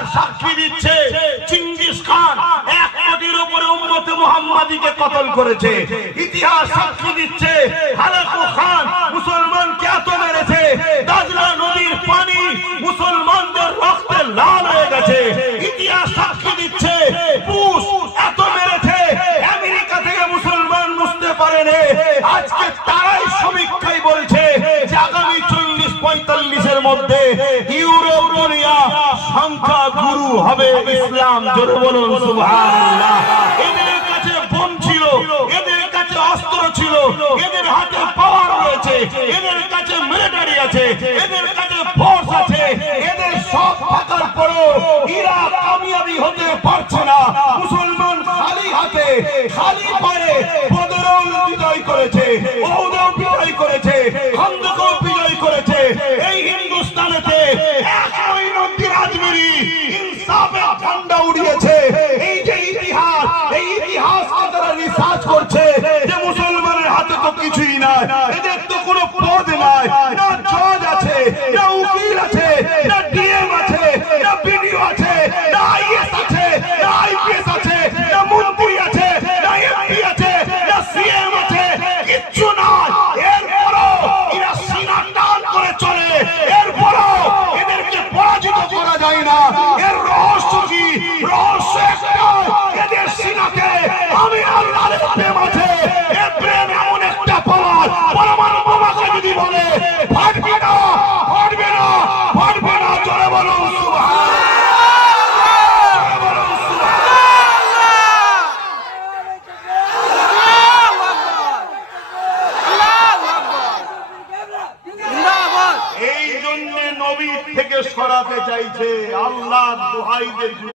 আর সাক্ষী দিচ্ছে চিঙ্গিস খান 1 কোটির উপরে উম্মতে মুহাম্মাদীকে কতল করেছে। ইতিহাস সাক্ষী দিচ্ছে হালাকু খান মুসলমানকে এত মেরেছে, দাজলা নদীর পানি মুসলমানদের রক্তে লাল হয়ে গেছে। ইতিহাস সাক্ষী দিচ্ছে বুশ এত মেরেছে, আমেরিকা থেকে মুসলমান মুছতে পারেনি। আজকে তারাই সমীক্ষায় বলছে যে আগামী 40-45 এর মধ্যে ইউরোপীয় সংখ্যা গুরু হবে ইসলাম। জোরে বলুন সুবহানাল্লাহ। এদের কাছে বোম ছিল, এদের কাছে অস্ত্র ছিল, এদের হাতে পাওয়ার রয়েছে, এদের কাছে মিলিটারি আছে, এদের কাছে ফোর্স আছে। এদের সব থাকার পরেও এরা কামিয়াবি হতে পারছে না। মুসলমান খালি হাতে খালি পায়ে বদরও বিজয় করেছে, ওহুদও বিজয় করেছে, খন্দকও বিজয় করেছে। এই হিন্দুস্তানেতে এক মঈনুদ্দিন আজমিরি ইনসাফের ঝান্ডা উড়িয়েছে। এই যে ইতিহাস, এই ইতিহাসকে তারা রিসার্চ করছে যে মুসলমানের হাতে তো কিছুই নাই, এদের তো কোনো পদ নাই, না জজ আছে, না উকিল আছে, না ডিএম আছে, না বিডিও আছে, না আইএস আছে, না আইপিএস আছে, না মন্ত্রী আছে, না এমপি আছে, না সিএম আছে, কিচ্ছু নাই। এরপরও এরা সিনা টান করে চলে, এরপরও এদেরকে পরাজিত করা যায় না। এর রহস্য কি? রহস্য একটাই, এদের সিনাতে আমি আল্লাহর প্রেম আছে। এ প্রেম এমন একটা পাওয়ার, পরমাণু বোমাকে যদি বলে ফাটবে না, ফাটবে না, ফাটবে না। জোরে বলুন সুবহানাল্লাহ। এই জন্য নবী থেকে সরাতে চাইছে আল্লাহ দোহাই দিয়ে।